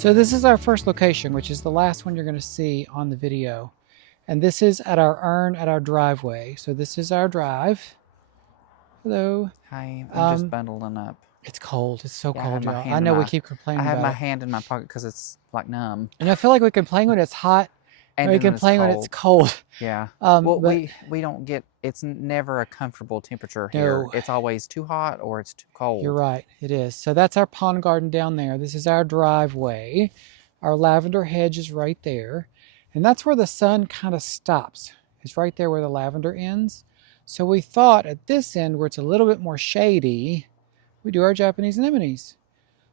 So this is our first location, which is the last one you're going to see on the video. And this is at our urn at our driveway. So this is our drive. Hello. Hi, I'm just bundling up. It's cold. It's so Yeah, cold, y'all. I know we keep complaining I have about my it. hand in my pocket because it's like numb. And I feel like we complain when it's hot, and And we then when it's complain when it's cold. cold. Yeah. Well, But we don't get, it's never a comfortable temperature here. no, It's always too hot or it's too you're cold. right. It is. So that's our pond garden down there. This is our driveway. Our lavender hedge is right there. And that's where the sun kind of stops. It's right there where the lavender ends. So we thought at this end, where it's a little bit more shady, we do our Japanese anemones.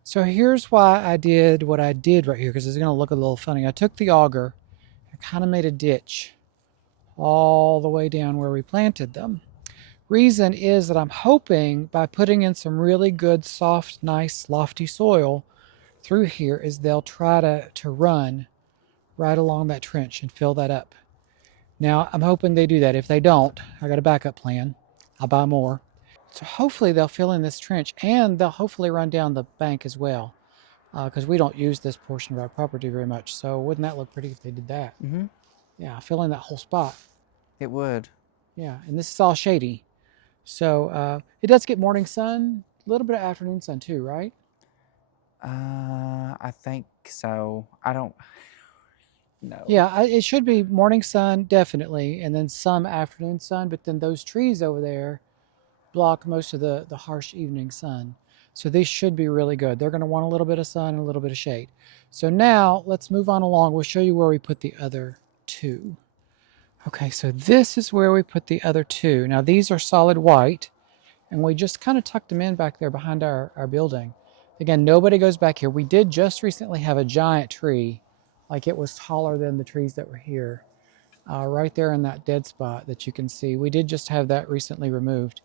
So here's why I did what I did right here, because it's going to look a little funny. I took the auger and kind of made a ditch all the way down where we planted them. Reason is that I'm hoping by putting in some really good, soft, nice, lofty soil through here is they'll try to run right along that trench and fill that up. Now, I'm hoping they do that. If they don't, I got a backup plan. I'll buy more. So hopefully they'll fill in this trench, and they'll hopefully run down the bank as well, because we don't use this portion of our property very much. So wouldn't that look pretty if they did that? Mm-hmm. Yeah, fill in that whole spot. It would. Yeah, and this is all shady. So it does get morning sun, a little bit of afternoon sun too, right? I think so. I don't know. Yeah, it should be morning sun, definitely, and then some afternoon sun, but then those trees over there block most of the harsh evening sun. So these should be really good. They're going to want a little bit of sun and a little bit of shade. So now let's move on along. We'll show you where we put the other two. Okay, so this is where we put the other two. Now these are solid white, and we just kind of tucked them in back there behind our building. Again, nobody goes back here. We did just recently have a giant tree, like it was taller than the trees that were here, right there in that dead spot that you can see. We did just have that recently removed.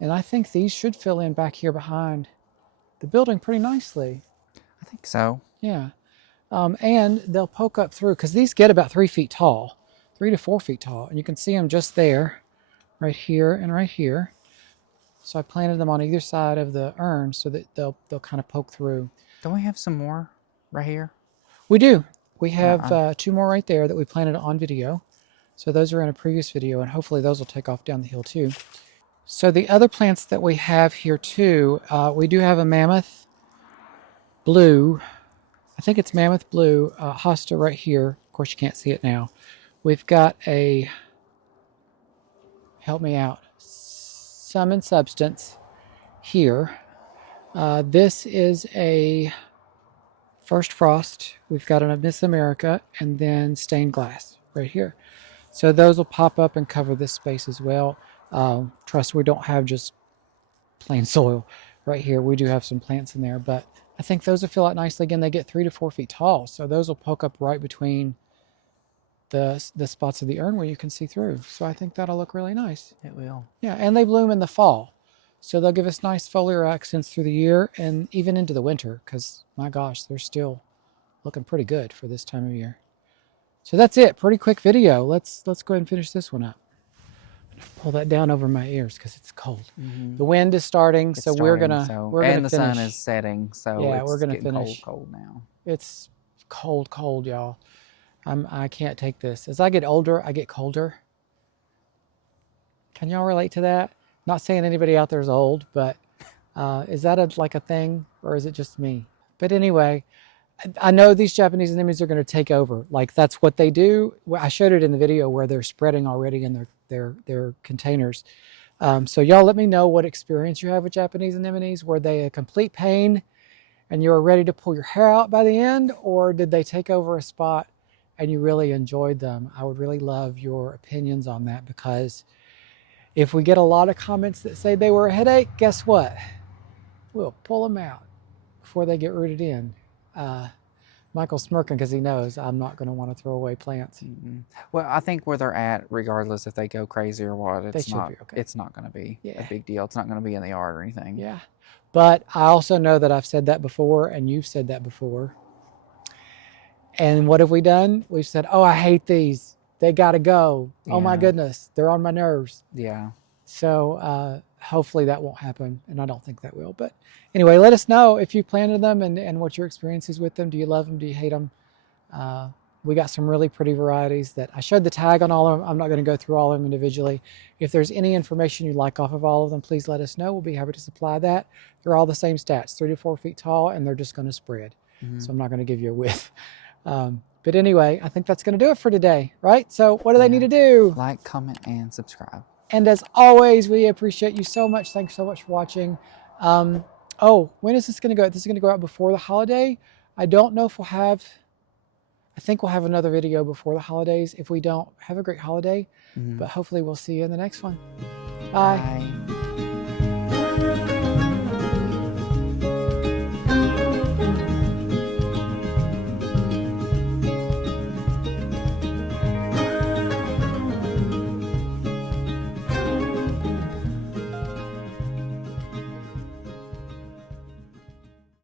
And I think these should fill in back here behind the building pretty nicely. I think so. Yeah. And they'll poke up through, because these get about 3 feet tall, 3 to 4 feet tall. And you can see them just there, right here and right here. So I planted them on either side of the urn so that they'll kind of poke through. Don't we have some more right here? We do. We have 2 more right there that we planted on video. So those are in a previous video, and hopefully those will take off down the hill too. So the other plants that we have here too, we do have a mammoth blue. I think it's mammoth blue hosta right here. Of course, you can't see it now. We've got a, help me out, Sum and Substance here. This is a First Frost. We've got a Miss America, and then Stained Glass right here. So those will pop up and cover this space as well. Trust, we don't have just plain soil right here. We do have some plants in there, but I think those will fill out nicely. Again, they get 3 to 4 feet tall, so those will poke up right between the spots of the urn where you can see through. So I think that'll look really nice. It will. Yeah, and they bloom in the fall. So they'll give us nice foliar accents through the year and even into the winter, because my gosh, they're still looking pretty good for this time of year. So that's it. Pretty quick video. Let's go ahead and finish this one up. Pull that down over my ears because it's cold. Mm-hmm. The wind is starting, so we're gonna and the finish. sun is setting, so yeah, it's we're gonna getting finish. cold now. It's cold, y'all. I can't take this. As I get older, I get colder. Can y'all relate to that? Not saying anybody out there is old, but is that like a thing, or is it just me? But anyway, I know these Japanese anemones are going to take over. Like, that's what they do. I showed it in the video where they're spreading already in their containers. So y'all let me know what experience you have with Japanese anemones. Were they a complete pain and you were ready to pull your hair out by the end, or did they take over a spot and you really enjoyed them? I would really love your opinions on that, because if we get a lot of comments that say they were a headache, guess what? We'll pull them out before they get rooted in. Michael's smirking because he knows I'm not going to want to throw away plants. Mm-hmm. Well, I think where they're at, regardless if they go crazy or what, it's not going to be a big deal. It's not going to be in the yard or anything. Yeah. But I also know that I've said that before, and you've said that before. And what have we done? We've said, oh, I hate these. They got to go. Yeah. Oh my goodness. They're on my nerves. Yeah. So hopefully that won't happen, and I don't think that will. But anyway, let us know if you planted them and what your experience is with them. Do you love them? Do you hate them? We got some really pretty varieties that I showed the tag on all of them. I'm not going to go through all of them individually. If there's any information you'd like off of all of them, please let us know. We'll be happy to supply that. They're all the same stats, 3 to 4 feet tall, and they're just going to spread. So I'm not going to give you a width. But anyway, I think that's going to do it for today, right? So what do they need to do? Like, comment, and subscribe. And as always, we appreciate you so much. Thanks so much for watching. Oh, when is this going to go? This is going to go out before the holiday. I don't know if we'll have... I think we'll have another video before the holidays. If we don't, have a great holiday. But hopefully we'll see you in the next one. Bye. Bye.